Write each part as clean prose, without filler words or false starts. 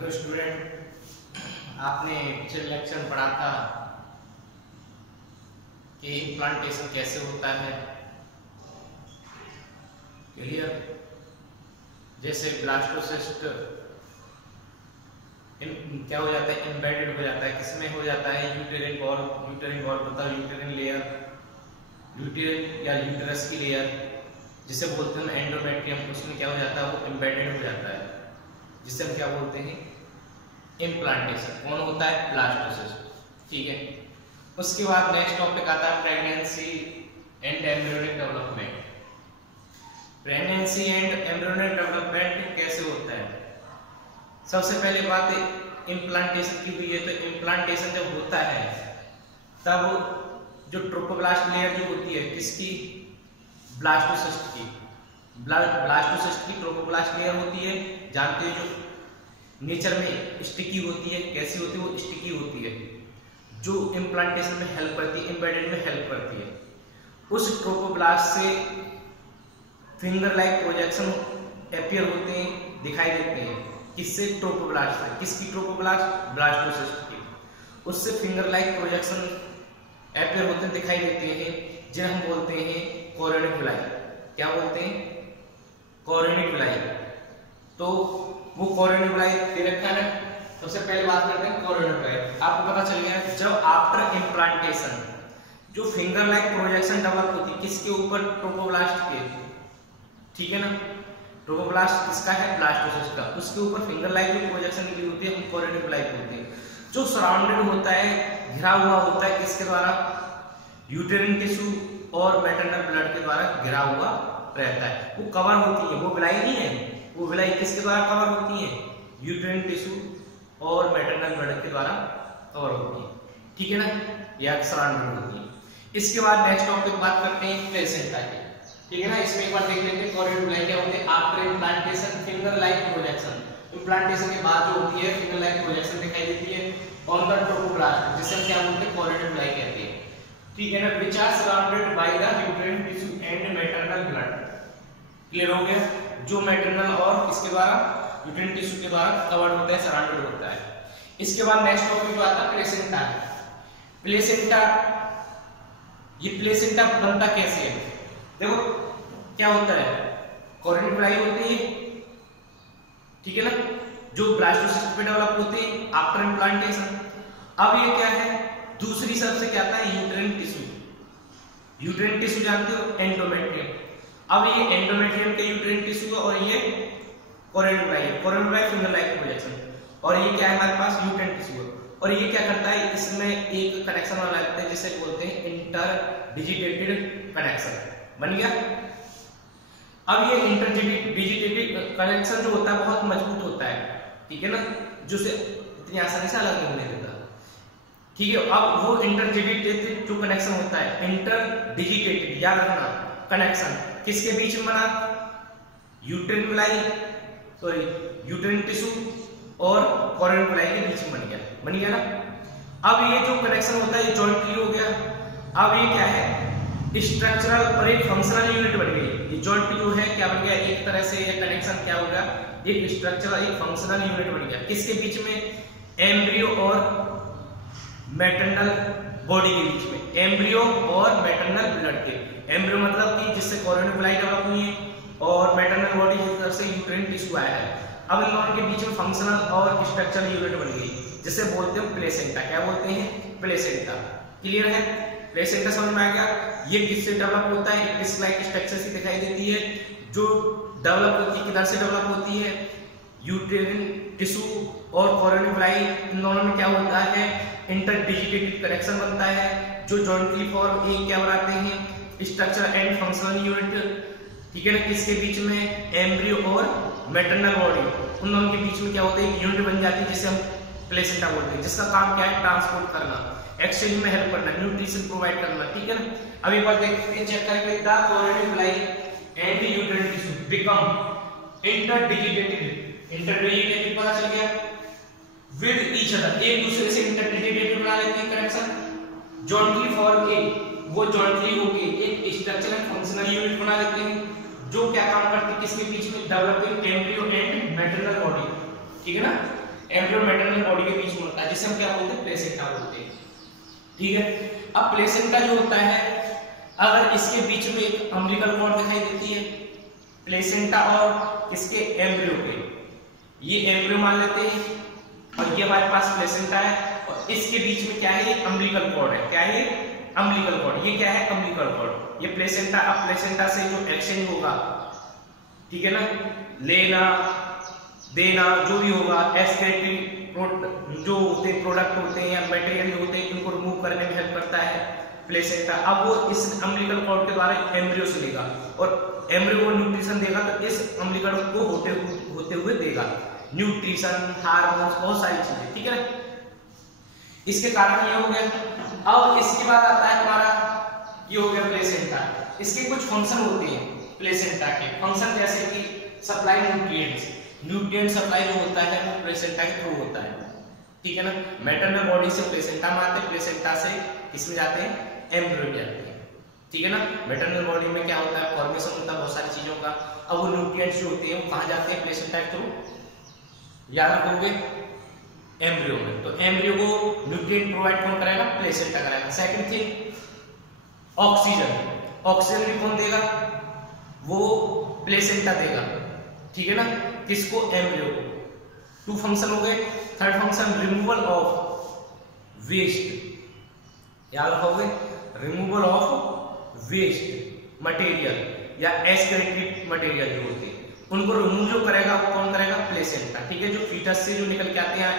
Hello student, आपने पिछले lecture में पढ़ा था कि इम्प्लांटेशन कैसे होता है। क्लियर? जैसे ब्लास्टोसिस्ट क्या हो जाता है, एम्बेडेड हो जाता है। किसमें हो जाता है? यूटेरिन वॉल। यूटेरिन वॉल मतलब यूटेरिन लेयर, यूटेरिन या यूटेरस की लेयर जिसे बोलते हैं एंडोमेट्रियम, उसमें क्या हो जाता है, वो एम्बेडेड हो जाता है, जिसे हम क्या बोलते हैं, इम्प्लांटेशन। कौन होता है? ब्लास्टोसिस्ट। ठीक है। उसके बाद नेक्स्ट टॉपिक आता है pregnancy and embryonic development. Pregnancy and embryonic development कैसे होता है? सबसे पहले बात इम्प्लांटेशन की हुई है। तो इम्प्लांटेशन जब होता है तब जो ट्रोपोब्लास्ट लेयर जो होती है, किसकी? ब्लास्टोसिस्ट की। ब्लास्टोसिस्ट की ट्रोपोब्लास्ट लेयर होती है, जानते हैं, जो नेचर में स्टिकी होती है। कैसी होती है? वो स्टिकी होती है, जो इम्प्लांटेशन में हेल्प करती है, एम्बेडेड में हेल्प करती है। उस ट्रोपोब्लास्ट से फिंगर लाइक प्रोजेक्शन अपीयर होते हैं, दिखाई देते हैं। किससे? ट्रोपोब्लास्ट से। किसकी ट्रोपोब्लास्ट? ब्लास्टोसिस्ट की। उससे फिंगर लाइक प्रोजेक्शन अपीयर होते हैं, दिखाई देते हैं, जिन्हें हम बोलते हैं कोरोनिकुलाई। क्या बोलते हैं? कोरोनिकुलाई। तो वो कोरोनिकुलाई दे रखा है। सबसे पहले बात करते हैं कोरोनिकुलाई। आपको पता चल गया जब आफ्टर इम्प्लांटेशन जो फिंगर लाइक प्रोजेक्शन डेवलप होती है, किसके ऊपर? ट्रोपोब्लास्ट के। ठीक है ना? ट्रोपोब्लास्ट किसका है? ब्लास्टोसिस्ट का। उसके ऊपर फिंगर लाइक जो प्रोजेक्शन निकली होती है, हम कोरोनिकुलाई बोलते हैं। जो सराउंडेड होता है, घिरा हुआ होता है, किसके द्वारा? यूटेरिन टिश्यू और मैटरनल ब्लड के द्वारा घिरा हुआ रहता है। वो कवर होती है, वो विलाई नहीं है। वो विलाई किसके द्वारा कवर होती है? यूटेरिन टिश्यू और मैटरनल ब्लड के द्वारा कवर होती है। ठीक है ना? या सराउंडेड होती है। इसके बाद नेक्स्ट टॉपिक बात करते हैं प्लेसेंटा की। ठीक है ना? इसमें एक बार देख लेते हैं कोरोनिकुलाई क्या होते हैं। After implantation finger like projection, implantation के बाद जो होती है फिंगर लाइक प्रोजेक्शन दिखाई देती है ऑन द ट्रोपोब्लास्ट, जिसे हम क्या बोलते हैं? कोरोनिकुलाई कहते हैं। ठीक है ना? Which are surrounded by the uterine tissue and maternal blood. Clear हो गया? जो मैटरनल और किसके द्वारा? यूटेरिन टिश्यू के द्वारा कवर्ड होता है, सराउंडेड होता है। इसके बाद नेक्स्ट टॉपिक जो आता है प्लेसेंटा। प्लेसेंटा, ये प्लेसेंटा बनता कैसे है? देखो क्या होता है, कोरोनिकुलाई होती है, ठीक है ना, जो ब्लास्टोसिस्ट पे डेवलप होते हैं आफ्टर इम्प्लांटेशन। अब ये क्या है, दूसरी सबसे क्या आता है? यूटेरिन टिश्यू। यूटेरिन टिश्यू जानते हो? एंडोमेट्रियम। अब ये एंडोमेट्रियम के यूटेरिन टिश्यू है और ये कोरोनिकुलाई है। कोरोनिकुलाई फिंगर लाइक प्रोजेक्शन, और ये क्या है हमारे पास? यूटेरिन टिश्यू है। और ये क्या करता है, इसमें एक कनेक्शन बना लेते हैं जिसे बोलते हैं इंटरडिजिटेटेड कनेक्शन। बन गया? अब ये इंटरडिजिटेटेड कनेक्शन जो होता है बहुत मजबूत होता है, ठीक है ना, जो से इतनी आसानी से अलग नहीं होने देता। ठीक है? अब वो इंटरडिजिटेटेड जो कनेक्शन होता है, इंटरडिजिटेटेड याद रखना, कनेक्शन किसके बीच में बना? यूटेरिन टिश्यू और कोरोनिकुलाई के बीच में बन गया ना? अब ये जो कनेक्शन होता है ये जॉइंटली हो गया। अब ये क्या है? स्ट्रक्चरल और एक फंक्शनल यूनिट बन गई। ये जॉइंट जो है क्या बन गया? एक तरह से ये कनेक्शन क्या हो गया? एक स्ट्रक्चरल, एक फंक्शनल यूनिट बन गया। किसके बीच में? एम्ब्रियो और मैटरनल बॉडी के बीच में, एम्ब्रियो और मैटरनल ब्लड के। एम्ब्रियो मतलब कि जिससे कोरोनिकुलाई डेवलप हुई है, और मैटरनल बॉडी की तरफ से यूटेरिन टिश्यू आया है। अब इन दोनों के बीच में फंक्शनल और स्ट्रक्चरल यूनिट बन गई, जिसे बोलते हैं प्लेसेंटा। क्या बोलते हैं? प्लेसेंटा। क्लियर है? प्लेसेंटा समझ में आ गया? ये किससे डेवलप होता है? डिस्क लाइक स्ट्रक्चर से दिखाई देती है, जो डेवलप होती है, किधर से डेवलप होती है? यूटेरिन टिश्यू और कोरोनिकुलाई, इन दोनों में क्या होता है? इंटरडिजिटेटेड कनेक्शन बनता है, जो जॉइंटली फॉर्म एक क्या बनाते हैं? Structure and functional unit. ठीक है ना? किसके बीच में? एम्ब्रियो और मैटरनल बॉडी, उन दोनों के बीच में क्या होता है? एक यूनिट बन जाती है, जिसे हम प्लेसेंटा बोलते हैं, जिसका काम क्या है? ट्रांसपोर्ट करना, एक्सचेंज में हेल्प करना, न्यूट्रिशन प्रोवाइड करना। ठीक है ना? अब एक बार देखते हैं, चेक करके, the chorionic villi and uterine tissue become interdigitated. Interdigitated पता चल गया? विद ईच अदर, एक दूसरे से इंटरडिजिटेटेड बना लेते हैं कनेक्शन, जॉइंटली फॉर्म ए, वो जॉइंटली होके एक स्ट्रक्चरल फंक्शनल यूनिट बना लेते हैं, जो क्या काम करती है? किसके बीच में? Developing embryo and maternal body. ठीक है ना? एम्ब्रियो मैटरनल बॉडी के बीच में होता है, जिसे हम क्या बोलते हैं, प्लेसेंटा बोलते हैं। ठीक है, अब प्लेसेंटा जो होता है, अगर इसके बीच में एक अम्बिलिकल कॉर्ड दिखाई देती है, प्लेसेंटा और इसके एम्ब्रियो के, ये एम्ब्रियो मान लेते हैं और ये हमारे पास प्लेसेंटा है, और इसके बीच में क्या है, ये अम्बिलिकल कॉर्ड है। क्या है ये, अम्बिलिकल कॉर्ड। ये क्या है, अम्बिलिकल कॉर्ड। ये प्लेसेंटा, अब प्लेसेंटा से जो एक्सचेंज होगा, ठीक है ना, लेना देना जो भी होगा, एक्सक्रीटरी जो होते हैं, प्रोडक्ट होते हैं या मटेरियल होते हैं, इनको रिमूव करने में हेल्प करता है प्लेसेंटा। अब वो इस अम्बिलिकल कॉर्ड के द्वारा एम्ब्रियो से लेगा और एम्ब्रियो को न्यूट्रिशन देगा, तो इस अम्बिलिकल को होते हुए देगा न्यूट्रिशन, हार्मोन्स, बहुत सारी चीजें। ठीक है ना, इसके कारण ये हो गया। अब इसके बाद आता है हमारा, ये हो गया प्लेसेंटा। इसके कुछ फंक्शन होते हैं प्लेसेंटा के। फंक्शन जैसे कि सप्लाई न्यूट्रिएंट सप्लाई जो होता है वो प्लेसेंटा के थ्रू होता है। ठीक है ना, मैटरनल बॉडी से प्लेसेंटा में आते हैं, प्लेसेंटा से किसमें जाते हैं, एम्ब्रियो में जाते हैं। ठीक है ना, मैटरनल बॉडी में क्या होता है, फॉर्मेशन होता है बहुत सारी चीजों का। अब वो न्यूट्रिएंट्स जो होते हैं वो कहां जाते हैं, प्लेसेंटा के थ्रू, याद रखोगे, एम्ब्रियो में। तो एम्ब्रियो को न्यूट्रिएंट प्रोवाइड कौन कराएगा, प्लेसेंटा कराएगा। सेकंड थिंग, ऑक्सीजन भी कौन देगा, वो प्लेसेंटा देगा। ठीक है ना, किसको, एम्ब्रियो को। 2 फंक्शन हो गए। Third function, removal of waste, याद रखोगे, रिमूवल ऑफ वेस्ट मटेरियल या एक्सक्रीटरी मटेरियल जो होते हैं, उनको रिमूव जो करेगा वो कौन करेगा, प्लेसेंटा। ठीक है, जो फीटस से जो निकल के आते हैं,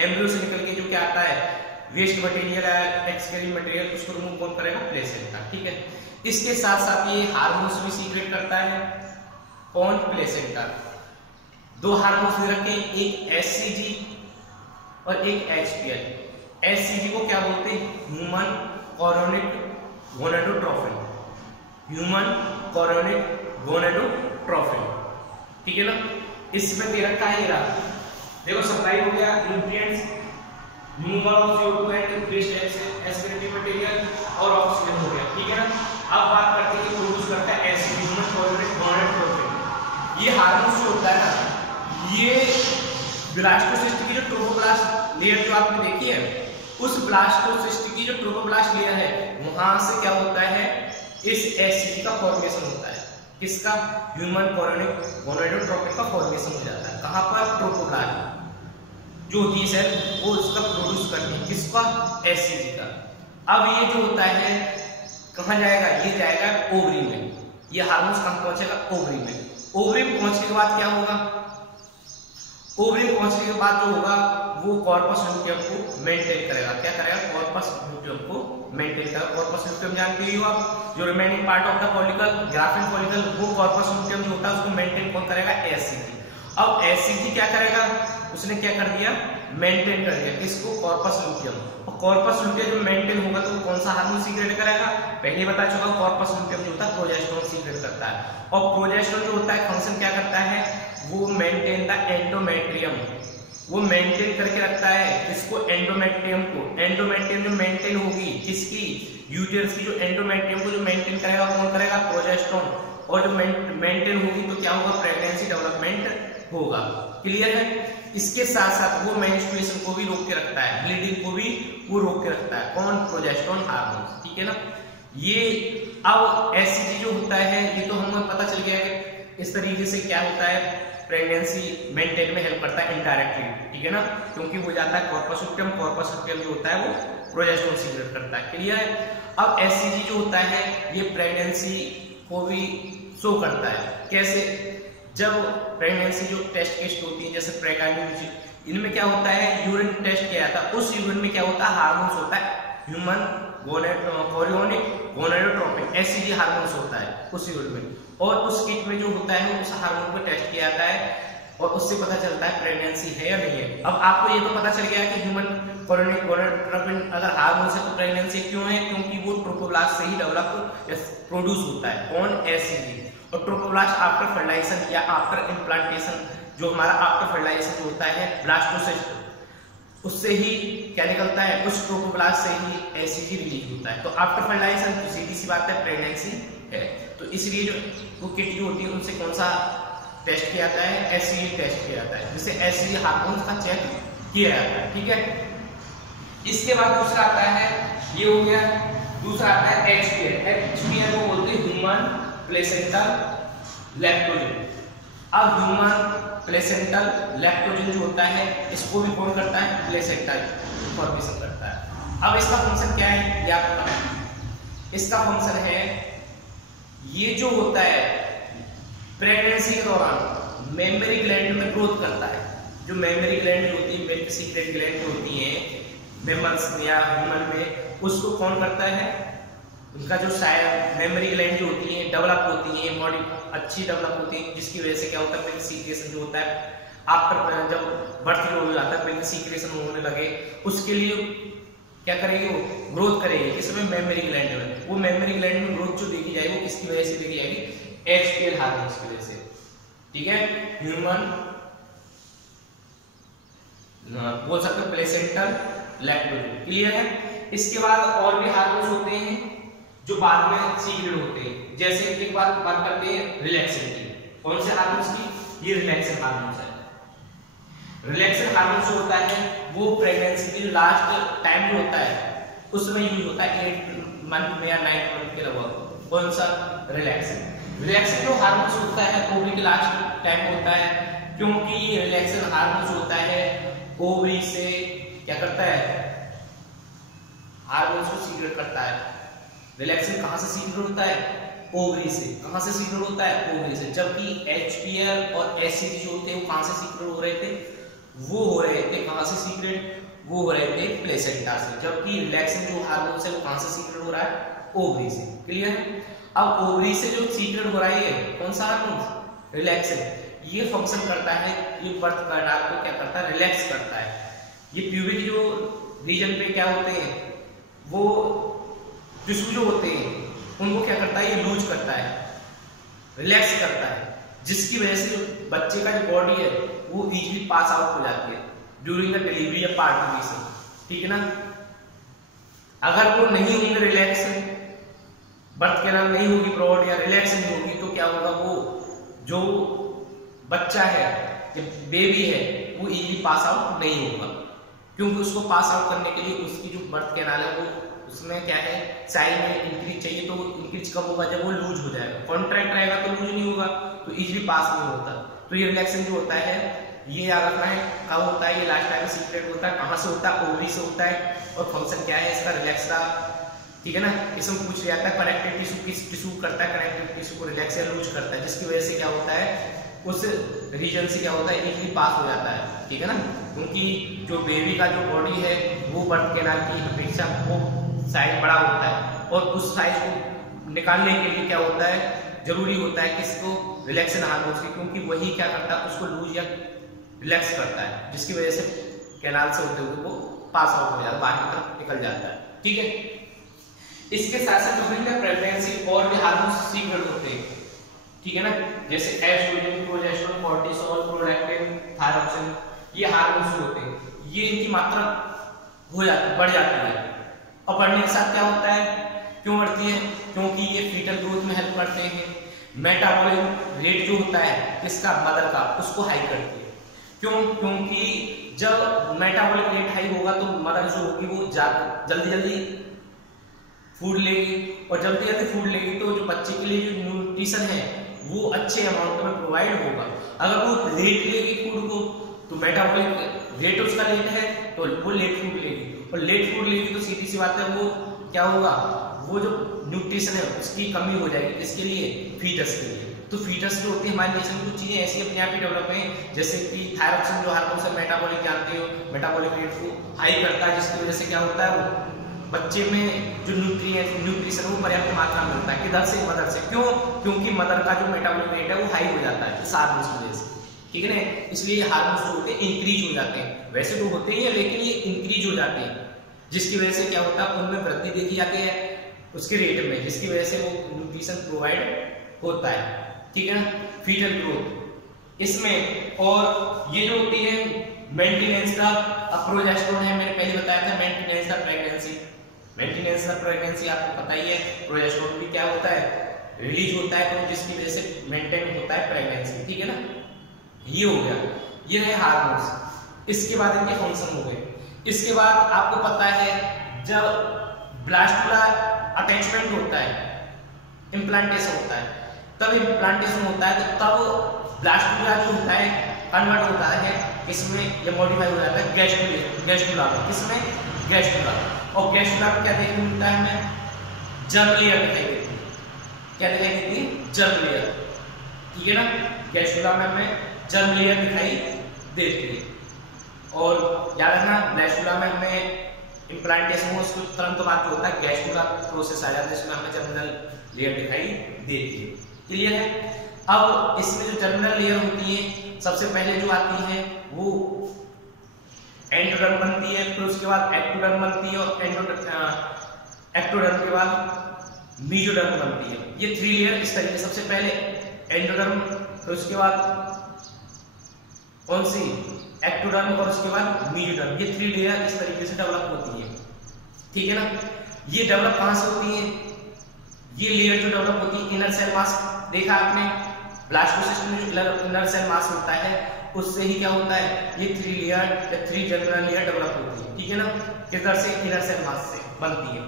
एम्ब्रियो से निकल के जो क्या आता है, वेस्ट मटेरियल है, एक्सक्रीटरी मटेरियल, उसको रिमूव कौन करेगा, प्लेसेंटा। ठीक है, इसके साथ साथ ये हार्मोन्स भी सीक्रेट करता है, कौन, प्लेसेंटा। 2 हार्मोन्स दे रखे हैं, एक एचसीजी और एक एचपीएल। एचसीजी को क्या बोलते हैं, human chorionic gonadotropin, human chorionic gonadotropin. ठीक है ना, इसमें दे रखा है, देखो सप्लाई हो गया nutrients, removal of CO2 and waste excretory material और ऑक्सीजन हो गया। ठीक है ना, अब बात करते हैं कि प्रोड्यूस करता है एचसीजी, ह्यूमन कोरियोनिक गोनाडोट्रोपिन। ये हार्मोन जो होता है ना, ये ब्लास्टोसिस्ट की जो ट्रोफोब्लास्ट लेयर जो आपने देखी है, उस ब्लास्टोसिस्ट की जो ट्रोफोब्लास्ट लेयर है, वहां से क्या होता है, इस एचसीजी का फॉर्मेशन होता है। किसका, ह्यूमन कोरियोनिक गोनाडोट्रोपिन का फॉर्मेशन हो जाता है। कहां पर, ट्रोफोब्लास्ट जो होती है सेल, वो उसका प्रोड्यूस करती है, किसका, एचसीजी का। अब ये जो होता है कहां जाएगा, ये जाएगा ओवरी में। ये हार्मोन्स कहां पहुंचेगा, ओवरी में। ओवरी में पहुंचने के बाद क्या होगा, ओवरी में पहुंचने के बाद जो होगा वो कॉर्पस ल्यूटियम को मेंटेन करेगा। क्या करेगा, कॉर्पस ल्यूटियम को मेंटेन करेगा। कॉर्पस ल्यूटियम जानते हो आप, जो remaining part of the follicle, graphene follicle, वो कॉर्पस ल्यूटियम जो होता है उसको मेंटेन कौन करेगा, एचसीजी। अब एचसीजी क्या करेगा, उसने क्या कर दिया, मेंटेन कर दिया, किसको, कॉर्पस ल्यूटियम। और कॉर्पस ल्यूटियम जो मेंटेन होगा तो कौन सा हार्मोन सीक्रेट करेगा, पहले बता चुका, कॉर्पस ल्यूटियम जो होता है प्रोजेस्टेरोन सीक्रेट करता है। और प्रोजेस्टेरोन जो होता है फंक्शन क्या करता है, वो मेंटेन द एंडोमेट्रियम, वो मेंटेन करके रखता है इसको, एंडोमेट्रियम को। एंडोमेट्रियम जो मेंटेन होगी किसकी, यूटेरस की जो एंडोमेट्रियम को जो मेंटेन करेगा कौन करेगा, प्रोजेस्टेरोन। और जो मेंटेन होगी तो क्या होगा, प्रेगनेंसी डेवलपमेंट होगा। क्लियर है। इसके साथ साथ वो मेंस्ट्रुएशन को भी रोक के रखता है, ब्लीडिंग को भी वो रोक के रखता है, कौन, प्रोजेस्टेरोन हार्मोन। ठीक है ना, ये अब एचसीजी जो होता है, ये तो हमें पता चल गया है इस तरीके से क्या होता है, प्रेगनेंसी मेंटेन में हेल्प करता है इनडायरेक्टली। ठीक है ना, क्योंकि वो जाता है कॉर्पस ल्यूटियम, कॉर्पस ल्यूटियम जो होता है वो प्रोजेस्टेरोन सीक्रेट करता है। क्लियर है। अब एचसीजी जो होता है ये प्रेगनेंसी को भी शो करता है। कैसे, जब प्रेगनेंसी जो टेस्ट होती है, जैसे प्रेगान्यूज, इनमें क्या होता है, यूरिन टेस्ट किया था, उस यूरिन में क्या होता है, हार्मोन्स होता है, human chorionic gonadotropin, HCG hormones होता है उस यूरिन में। और उस किट में जो होता है उस हार्मोन को टेस्ट किया जाता है और उससे पता चलता है प्रेगनेंसी है या नहीं है। अब आपको ये तो पता चल गया कि ह्यूमन कोरियोनिक गोनाडोट्रोपिन अगर हार्मोन से, तो प्रेगनेंसी क्यों है, क्योंकि वो ट्रोफोब्लास्ट से ही डेवलप प्रोड्यूस होता है, कौन, एचसीजी। और ट्रोफोब्लास्ट आफ्टर फर्टिलाइजेशन या आफ्टर इम्प्लांटेशन, जो हमारा आफ्टर फर्टिलाइजेशन जो होता है ब्लास्टोसिस्ट, उससे ही क्या निकलता है, उस ट्रोफोब्लास्ट से ही एचसीजी रिलीज होता है। तो आफ्टर फर्टिलाइजेशन तो सीधी सी बात है, प्रेगनेंसी है। तो इसलिए जो वो किट जो होती है उनसे कौन सा टेस्ट किया जाता है, एचसीजी टेस्ट किया जाता है, जिससे एचसीजी हार्मोन का चेक किया जाता है। ठीक है, इसके बाद दूसरा आता है, ये हो गया, दूसरा आता है एचपीएल। एचपीएल को बोलते हैं ह्यूमन प्लेसेंटल लैक्टोजन। अब ह्यूमन प्लेसेंटल लैक्टोजन जो होता है, इसको भी कौन करता है, प्लेसेंटा फॉर्मेशन करता है। अब इसका फंक्शन क्या है, ये आपको पता है। इसका फंक्शन है, ये जो होता है प्रेगनेंसी के दौरान मेमरी ग्लैंड में ग्रोथ करता है। जो मेमरी ग्लैंड होती है, मिल्क सीक्रेट ग्लैंड होती है मेमल्स या ह्यूमन में, उसको कौन करता है, उनका जो शायद मेमरी ग्लैंड जो होती है डेवलप होती है, बॉडी अच्छी डेवलप होती है, जिसकी वजह से क्या होता है, मिल्क सीक्रेशन जो होता है आफ्टर जब बर्थ हो जाता है, मिल्क सीक्रेशन होने लगे, उसके लिए क्या करेगी, वो ग्रोथ करेगी किसमें, मेमरी ग्लैंड में। वो मेमरी ग्लैंड में ग्रोथ जो देखी जाएगी वो किसकी वजह से देखी जाएगी, एचपीएल हार्मोन की वजह से। ठीक है, ह्यूमन बोल सकते हैं प्लेसेंटल लैक्टोजन। क्लियर है। इसके बाद और भी हार्मोन्स होते हैं जो बाद में सीक्रेट होते हैं, जैसे एक बात करते हैं रिलैक्सेंट की। कौन से हार्मोन्स की, ये रिलैक्सेंट हार्मोन्स है। रिलैक्सेंट हार्मोन्स जो होता है वो प्रेगनेंसी के लास्ट टाइम जो होता है उसमें यूज होता है, 8 मंथ में या 9 मंथ के लगभग। कौन सा, रिलैक्सेंट। रिलैक्सेंट जो हार्मोन्स होता है ओवरी के लास्ट टाइम होता है, क्योंकि रिलैक्सेंट हार्मोन्स होता है ओवरी से क्या करता है, हार्मोन्स को सीक्रेट करता है। रिलैक्सेंट कहां से सीक्रेट होता है, ओवरी से। कहां से सीक्रेट होता है, ओवरी से। जबकि एचपीएल और एचसीजी जो होते हैं वो कहां से सीक्रेट हो रहे थे, वो हो रहे थे कहां से सीक्रेट, वो हो रहे थे प्लेसेंटा से। जबकि रिलैक्सेंट जो हार्मोन है वो कहां से सीक्रेट हो रहा है, ओवरी से। क्लियर। अब ओवरी से जो सीक्रेट हो रहा है कौन सा हार्मोन, रिलैक्सेंट। ये फंक्शन करता है, ये बर्थ कैनाल को क्या करता है, रिलैक्स करता है। ये प्यूबिक जो रीजन पे क्या होते हैं, वो टिश्यू जो होते हैं उनको क्या करता है, ये लूज करता है, रिलैक्स करता है, जिसकी वजह से जो बच्चे का जो बॉडी है वो इजीली पास आउट हो जाती है ड्यूरिंग द डिलीवरी या पार्टुलेशन। ठीक है ना। अगर वो नहीं होंगे रिलैक्स, बर्थ कैनाल नहीं होगी ब्रॉड या रिलैक्स नहीं होगी, तो क्या होगा, वो जो बच्चा है, जो बेबी है, वो इजीली पास आउट नहीं होगा। क्योंकि उसको पास आउट करने के लिए उसकी जो बर्थ कैनाल है वो उसमें क्या है, साइज में इंक्रीज चाहिए, तो इंक्रीज कब होगा, जब वो लूज हो जाएगा। कॉन्ट्रैक्ट रहेगा तो लूज नहीं होगा, तो इजीली पास नहीं होता। तो ये रिलैक्सेशन जो होता है ये याद रखना है, कब होता है, ये लास्ट टाइम सीक्रेट होता है, कहां से होता है, ओवरी से होता है। और फंक्शन क्या है इसका, रिलैक्स का। ठीक है ना। इसमें पूछ लिया जाता है कनेक्टिव टिश्यू किस टिश्यू करता है, कनेक्टिव टिश्यू को रिलैक्स या लूज करता है, जिसकी वजह से क्या होता है, उस रीजन से क्या होता है, इजीली पास हो जाता है। ठीक है ना। क्योंकि जो बेबी का जो बॉडी है वो बर्थ कैनाल की अपेक्षा वो साइज बड़ा होता है, और उस साइज को निकालने के लिए क्या होता है, जरूरी होता है किसको, रिलैक्सेशन हार्मोन्स की। क्योंकि वही क्या करता है, उसको लूज या रिलैक्स करता है, जिसकी वजह से कैनाल से होते हुए वो पास आउट हो जाता है, बाहर की तरफ निकल जाता है। ठीक है। इसके साथ साथ विभिन्न प्रेगनेंसी और भी हार्मोन्स सीक्रेट होते हैं। ठीक है ना। जैसे estrogen, progesterone, cortisol, prolactin, thyroxine, ये हार्मोन्स होते हैं, ये इनकी मात्रा हो जाती, बढ़ जाती है। और बढ़ने के साथ क्या होता है, क्यों बढ़ती है, क्योंकि ये फीटल ग्रोथ में हेल्प करते हैं। मेटाबॉलिक रेट जो होता है किसका, मदर का, उसको हाई करती है। क्यों, क्योंकि जब मेटाबॉलिक रेट हाई होगा तो मदर जो होगी वो जल्दी जल्दी फूड लेगी, और जल्दी जल्दी फूड लेगी तो जो बच्चे के लिए जो न्यूट्रिशन है वो अच्छे अमाउंट में प्रोवाइड होगा। अगर वो लेट लेगी फूड को तो मेटाबॉलिक रेट उसका लेट है तो वो लेट फूड लेगी, और लेट फूड लेगी तो सीधी सी बात है वो क्या होगा, वो जो न्यूट्रिशन है उसकी कमी हो जाएगी। इसके लिए फीटस के लिए। तो फीटस जो होती है हमारे नेचर में कुछ चीजें ऐसी अपने आप ही डेवलप हैं, जैसे कि थायरोक्सिन जो हार्मोन है मेटाबॉलिक जानते हो, मेटाबॉलिक रेट को हाई करता है, जिसकी वजह से क्या होता है, वो बच्चे में जो न्यूट्रिशन वो पर्याप्त मात्रा में मिलता है। किधर से, मदर से। क्यों, क्योंकि मदर का जो मेटाबॉलिक रेट है वो हाई हो जाता है इस हार्मोन्स की वजह से। ठीक है ना। इसलिए ये हार्मोन्स जो होते हैं इंक्रीज हो जाते हैं, वैसे तो होते ही है लेकिन ये इंक्रीज हो जाते हैं, जिसकी वजह से क्या होता है, उनमें वृद्धि देखी जाती है उसके रेट में, जिसकी वजह से वो न्यूट्रिशन प्रोवाइड होता है। ठीक है ना। फीटल ग्रोथ इसमें, और ये जो होती है मेंटेनेंस का प्रोजेस्टेरोन है, मैंने पहले बताया था मेंटेनेंस का प्रेगनेंसी। मेंटेनेंस का प्रेगनेंसी आपको पता ही है, प्रोजेस्टेरोन भी क्या होता है, रिलीज होता है, तो जिसकी वजह से मेंटेन होता है प्रेगनेंसी। ठीक है ना। ये हो गया, ये रहे हार्मोन्स। इसके बाद इनके फंक्शन हो गए। इसके बाद आपको पता है जब ब्लास्टुला अटैचमेंट होता है, इम्प्लांटेशन होता है, तब इम्प्लांटेशन होता है तो तब ब्लास्टुला जो होता है कन्वर्ट होता है इसमें, ये मॉडिफाई हो जाता है गैस्ट्रुला में। किसमें? गैस्ट्रुला। और गैस्ट्रुला में क्या देखने को मिलता है हमें? जर्म लेयर दिखाई देती है। क्या दिखाई देती है? Germ layer. ठीक है ना, गैस्ट्रुला में हमें जर्म लेयर दिखाई देती है। और याद रखना ब्लास्टुला में हमें इम्प्लांटेशन हो उसको तुरंत बाद जो होता है गैस्ट्रुला प्रोसेस आ जाता है, इसमें हमें जर्मिनल लेयर दिखाई देती है। क्लियर है? अब इसमें जो जर्मिनल लेयर होती है सबसे पहले जो आती है वो एंडोडर्म बनती है, फिर उसके बाद एक्टोडर्म बनती है, और एक्टोडर्म के बाद मीजोडर्म बनती है। ये 3 लेयर इस तरीके, सबसे पहले एंडोडर्म, फिर उसके बाद कौन सी? एक्टोडर्म, और उसके बाद मीजोडर्म। ये 3 लेयर इस तरीके से डेवलप होती है। ठीक है ना? ये डेवलप कहां से होती है? ये लेयर जो डेवलप होती है इनर सेल मास, देखा आपने ब्लास्टोसिस्ट में जो इनर सेल मास होता है उससे ही क्या होता है? ये 3 लेयर या 3 जर्मिनल लेयर डेवलप होती है। ठीक है ना? किधर से? इनर सेल मास से बनती है।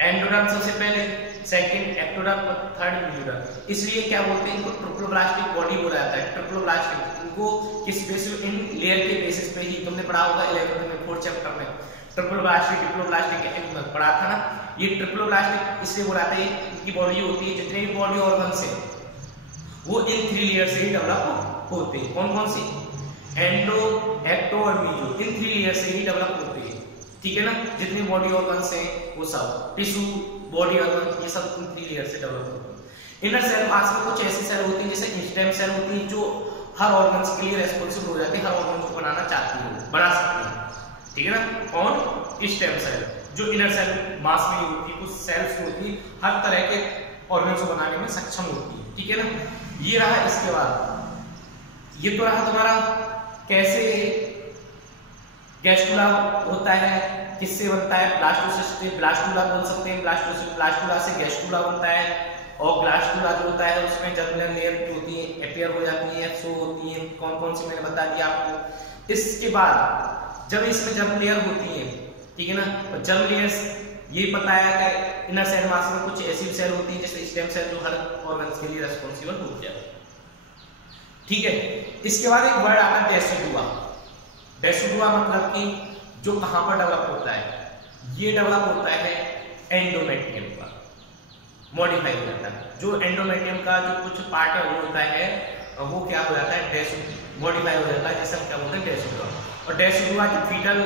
एंडोडर्म सबसे पहले, सेकंड एक्टोडर्म, थर्ड मीजोडर्म। इसलिए क्या बोलते हैं इनको? ट्रिप्लोब्लास्टिक बॉडी बोला जाता है। ट्रिप्लोब्लास्टिक इनको किस बेसिस? इन लेयर के बेसिस पे ही तुमने पढ़ा होगा 11th में 4th चैप्टर में ट्रिप्लोब्लास्टिक डिप्लोब्लास्टिक पढ़ा था ना। ये ट्रिप्लोब्लास्टिक इसलिए बोला जाता है इनकी बॉडी होती है, जितने भी बॉडी ऑर्गन्स है वो इन 3 लेयर से ही डेवलप होते हैं। कौन कौन सी? एंडो, एक्टो और मीजो, इन 3 लेयर से ही डेवलप होते हैं। ठीक है ना? जितने बॉडी ऑर्गन्स हैं वो सब, टिश्यू, बॉडी ऑर्गन, ये सब इन 3 लेयर से डेवलप होते हैं। इनर सेल मास में कुछ ऐसी सेल होती है जैसे स्टेम सेल होती है जो हर ऑर्गन्स के लिए रेस्पॉन्सिबल हो जाती है, हर ऑर्गन को बनाना चाहती है, बना सकती है। ठीक है ना? कौन? स्टेम सेल, जो इनर सेल मास में होती है, कुछ सेल्स होती है हर तरह के ऑर्गन को बनाने में सक्षम होती है। ठीक है ना? ये रहा। इसके बाद ये तो रहा तुम्हारा कैसे गैस्ट्रुला होता है, किससे बनता है? ब्लास्टोसिस्ट, ब्लास्टुला बोल सकते हैं, ब्लास्टुला से गैस्ट्रुला बनता है। और ब्लास्टुला जो होता है उसमें जर्मिनल लेयर जो होती है अपीयर हो जाती है, शो होती है। कौन कौन सी मैंने बता दिया आपको। इसके बाद जब इसमें जर्म लेयर होती है, ठीक है ना, तो जर्म लेयर्स ये पता है कि इनर सेल मास में कुछ ऐसी सेल होती है जैसे स्टेम सेल जो हर ऑर्गन्स के लिए रेस्पॉन्सिबल होती है। ठीक है? इसके बाद एक वर्ड आता है डेसिडुआ। डेसिडुआ मतलब कि जो कहां पर डेवलप होता है? ये डेवलप होता है एंडोमेट्रियम पर, मॉडिफाई हो जाता है। जो एंडोमेट्रियम का जो कुछ पार्ट है वो होता है, वो क्या हो जाता है? मॉडिफाई हो जाता है, जैसे हम क्या बोलते हैं डेसिडुआ। और डेसिडुआ जो फीटल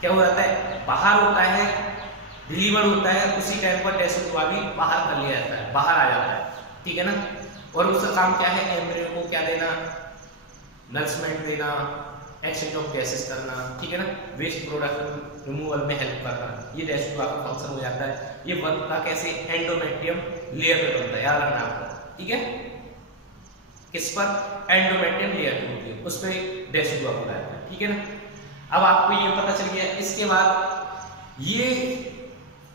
क्या हो जाता है? बाहर होता है, डिलीवर होता है, उसी टाइम पर डेसिडुआ भी बाहर कर लिया जाता है, बाहर आ जाता है। ठीक है ना? और उसका काम क्या है? एम्ब्रियो को क्या देना? नरिशमेंट देना, एक्सचेंज ऑफ गैसेस करना। ठीक है ना? वेस्ट प्रोडक्ट रिमूवल में हेल्प करना, ये डेसिडुआ का फंक्शन हो जाता है। ये बनता कैसे? एंडोमेट्रियम लेयर पे बनता है, याद रखना आपको। ठीक है? किस पर? एंडोमेट्रियम लेयर पे होती है, उस पर डेसिडुआ बोला जाता है। ठीक है ना? अब आपको ये पता चल गया। इसके बाद ये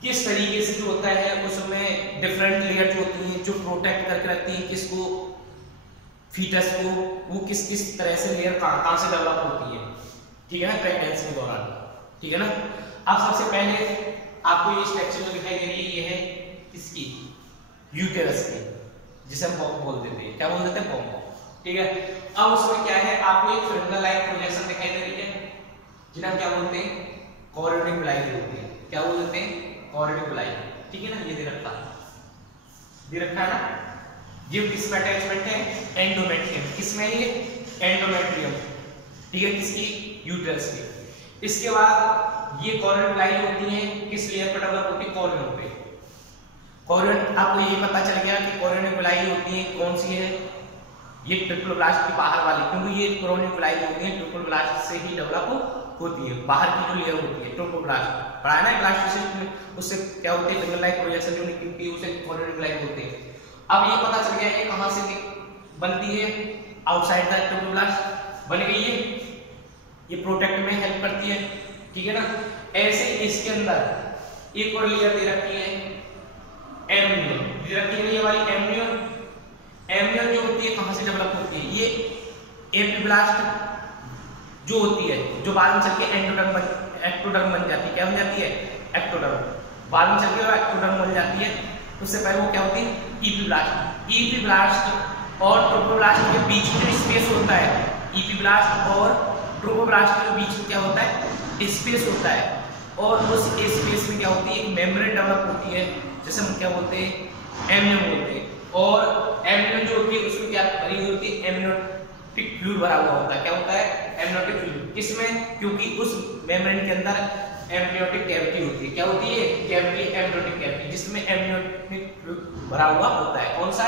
किस तरीके से जो होता है उसमें डिफरेंट लेयर जो होती हैं जो प्रोटेक्ट करके रखती हैं किसको? फीटस को। वो किस किस तरह से लेयर कहां से डेवलप होती है? ठीक है ना? प्रेगनेंसी के दौरान। ठीक है ना? अब सबसे पहले आपको ये स्ट्रक्चर जो दिखाई दे रही है ये है किसकी? यूटेरस की, जिसे हम बॉम्ब बोल देते हैं। क्या बोल देते हैं? बॉम्ब। ठीक है? अब उसमें क्या है? आपको एक सिलिंडर लाइक प्रोजेक्शन दिखाई दे रही है जिन्हें हम क्या बोलते हैं? कोरियोनिकुलाई बोलते हैं। क्या बोल देते हैं? कोरियोनिकुलाई। ठीक है ना? ये दे रखा है ना? ये किस अटैचमेंट है? एंडोमेट्रियम। किसमें ये? एंडोमेट्रियम। ठीक है? किसकी? यूट्रस की। इसके बाद ये कोरियोनिकुलाई होती है किस लेयर पर डेवलप होती है? कोरियन पे। कोरियन, आपको ये पता चल गया कि कोरियोनिकुलाई होती है कौन सी है? ये ट्रिप्लोब्लास्ट की बाहर वाली, क्योंकि ये कोरियोनिकुलाई होती है ट्रिप्लोब्लास्ट से ही डेवलप होती है। बाहर की जो लेयर होती है ट्रोपोब्लास्ट, पढ़ा ना ब्लास्टोसिस्ट में, उससे क्या होती है? फिंगर लाइक प्रोजेक्शन जो निकलती है उसे कोरियोनिकुलाई बोलते हैं। अब ये पता चल गया ये कहां से बनती है? आउटसाइड द ट्रोपोब्लास्ट बन गई है, ये प्रोटेक्ट में हेल्प करती है। ठीक है ना? ऐसे इसके अंदर एक और लेयर दे रखी है एम्ब्रियो, दे रखी है ये वाली एम्ब्रियो। एम्ब्रियो जो होती है कहां से डेवलप होती है? ये एपिब्लास्ट जो होती है, जो बाद में चल के एक्टोडर्म बन जाती है। क्या बन जाती है? एक्टोडर्म। बाद में चल के एक्टोडर्म बन जाती है, उससे पहले वो क्या होती है? ईपीब्लास्ट। ईपीब्लास्ट और ट्रोफोब्लास्ट के बीच में स्पेस होता है। ईपीब्लास्ट और ट्रोफोब्लास्ट के बीच में क्या होता है? स्पेस होता है, और उस स्पेस में क्या होती है? एक मेम्ब्रेन डेवलप होती है, जैसे हम क्या बोलते हैं? एमनियम बोलते हैं। और एमनियम जो होती है उसमें क्या भरी हुई होती है? एमनियोटिक फ्लूइड भरा हुआ होता है। क्या होता है? Amniotic fluid. किसमें? क्योंकि उस मेम्ब्रेन के अंदर एमनियोटिक कैविटी होती है। क्या होती है? कैविटी, एमनियोटिक कैविटी, जिसमें एमनियोटिक फ्लूइड भरा हुआ होता है। कौन सा?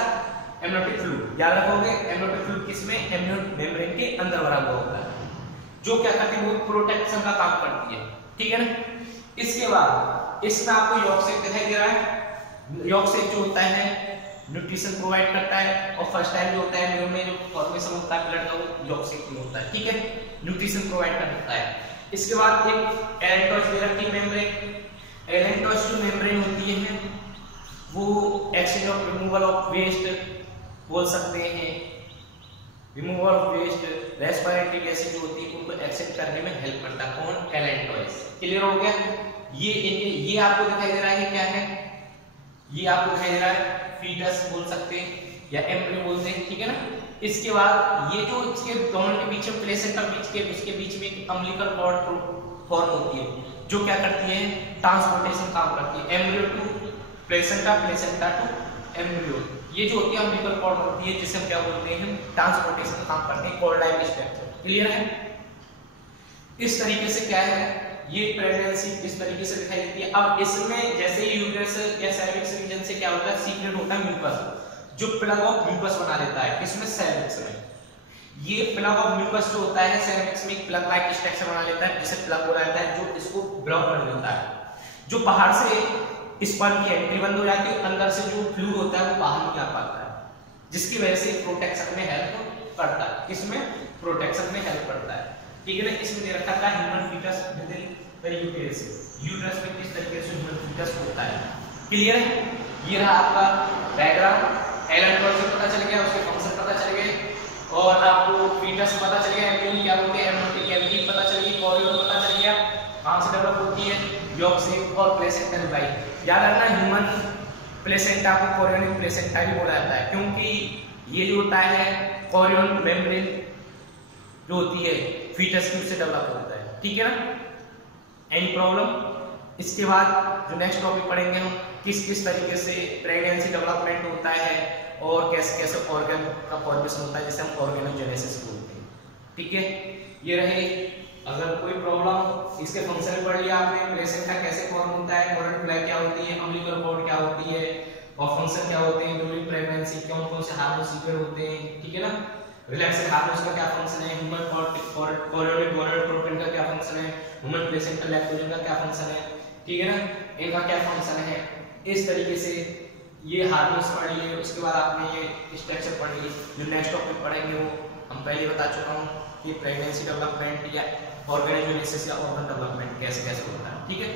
Amniotic fluid. याद रखोगे, एमनियोटिक फ्लूइड किसमें? एमनियोटिक मेम्ब्रेन के अंदर भरा हुआ होता है, जो क्या करती है? वो प्रोटेक्शन का काम करती है। ठीक है ना? इसके बाद इसमें आपको यॉर्क सेक दिखाई दे रहा है। यॉर्क सेक जो होता है न्यूट्रिशन प्रोवाइड करता है, और फर्स्ट टाइम जो होता है न्यूरॉन में जो फॉर्मेशन होता है ब्लड का, वो यॉर्क सेक में होता है। ठीक है? न्यूट्रिशन प्रोवाइड करता है। इसके बाद एक एलेंटोस दे रखी मेम्ब्रेन। एलेंटोस जो मेम्ब्रेन होती है वो exchange of removal of waste बोल सकते हैं, removal of waste, respiratory gases जो होती है उनको एक्सेप्ट करने में हेल्प करता है। कौन? एलेंटोस। क्लियर हो गया? ये आपको दिखाई दे रहा है क्या है? ये आपको दिखाई दे रहा है फीटस बोल सकते हैं या एम्ब्रियो बोलते हैं। ठीक है ना? इसके बाद ये जो इसके दोनों के बीच में प्लेसेंटा उसके बीच में एक अम्बिलिकल कॉर्ड फॉर्म होती है, जो क्या करती है? ट्रांसपोर्टेशन काम करती है। Embryo to placenta, placenta to embryo, ये जो होती है अम्बिलिकल कॉर्ड होती है, जिसे हम क्या बोलते हैं? ट्रांसपोर्टेशन काम करते हैं, कॉर्ड लाइक स्ट्रक्चर। क्लियर है? इस तरीके से क्या है, ये प्रेगनेंसी इस तरीके से दिखाई देती है। अब इसमें जैसे ही यूट्रस या सर्विक्स रीजन से क्या होता है? सीक्रेट होता है म्यूकस, जो प्लग ऑफ म्यूकस बना देता है। किसमें? सर्विक्स में। ये प्लग ऑफ म्यूकस जो होता है सर्विक्स में एक प्लग लाइक स्ट्रक्चर बना लेता है, जिसे प्लग बोला जाता है, जो इसको ब्लॉक कर देता है। जो बाहर से स्पर्म की एंट्री बंद हो जाती है, अंदर से जो फ्लूइड होता है वो बाहर नहीं आ पाता है, जिसकी वजह से प्रोटेक्शन में हेल्प करता है। किसमें? प्रोटेक्शन में हेल्प करता है। ठीक है ना? इसमें दे रखा था human foetus within the uterus. Uterus में किस तरीके से ह्यूमन फीटस होता है। क्लियर है? ये रहा आपका डायग्राम। एलेंटोस से पता चल गया, उसके फंक्शन पता चल गए, और आपको फीटस पता चल गया, एम्ब्रियो क्या होते हैं, एमनियोटिक कैविटी पता चल गई, कोरियन पता चल गया, कहां से डेवलप होती है, यॉर्क सेक और प्लेसेंटा निभाई। याद रखना, ह्यूमन प्लेसेंटा को कोरियनिक प्लेसेंटा भी बोला जाता है, क्योंकि ये जो होता है कोरियन मेम्ब्रेन जो होती है फीटस की, उससे डेवलप होता है। ठीक है ना? Any problem? इसके बाद जो नेक्स्ट टॉपिक पढ़ेंगे हम, किस किस तरीके से प्रेगनेंसी डेवलपमेंट होता है और कैसे कैसे ऑर्गन का फॉर्मेशन होता है, जिसे हम ऑर्गेनोजेनेसिस बोलते हैं। ठीक है? ये रहे। अगर कोई प्रॉब्लम, इसके फंक्शन पढ़ लिया आपने, प्लेसेंटा कैसे फॉर्म होता है, कोरियन फ्लैग क्या होती है, अम्बिलिकल कॉर्ड क्या होती है, और फंक्शन क्या होते हैं ड्यूरिंग प्रेगनेंसी, कौन कौन से हार्मोन सीक्रेट होते हैं। ठीक है ना? रिलैक्सेंट हार्मोन्स का क्या फंक्शन है, ह्यूमन कोरियोनिक गोनाडोट्रोपिन का क्या फंक्शन है, ह्यूमन प्लेसेंटा लैक्टोजन का क्या फंक्शन है। ठीक है ना? इनका क्या फंक्शन है। इस तरीके से ये हार्मोन्स पढ़ लिए। उसके बाद आपने ये स्ट्रक्चर पढ़ ली। जो नेक्स्ट टॉपिक पढ़ेंगे वो हम पहले बता चुका हूँ कि प्रेगनेंसी डेवलपमेंट या ऑर्गेनोजेनेसिस या ऑर्गन डेवलपमेंट कैसे कैसे होता है। ठीक है?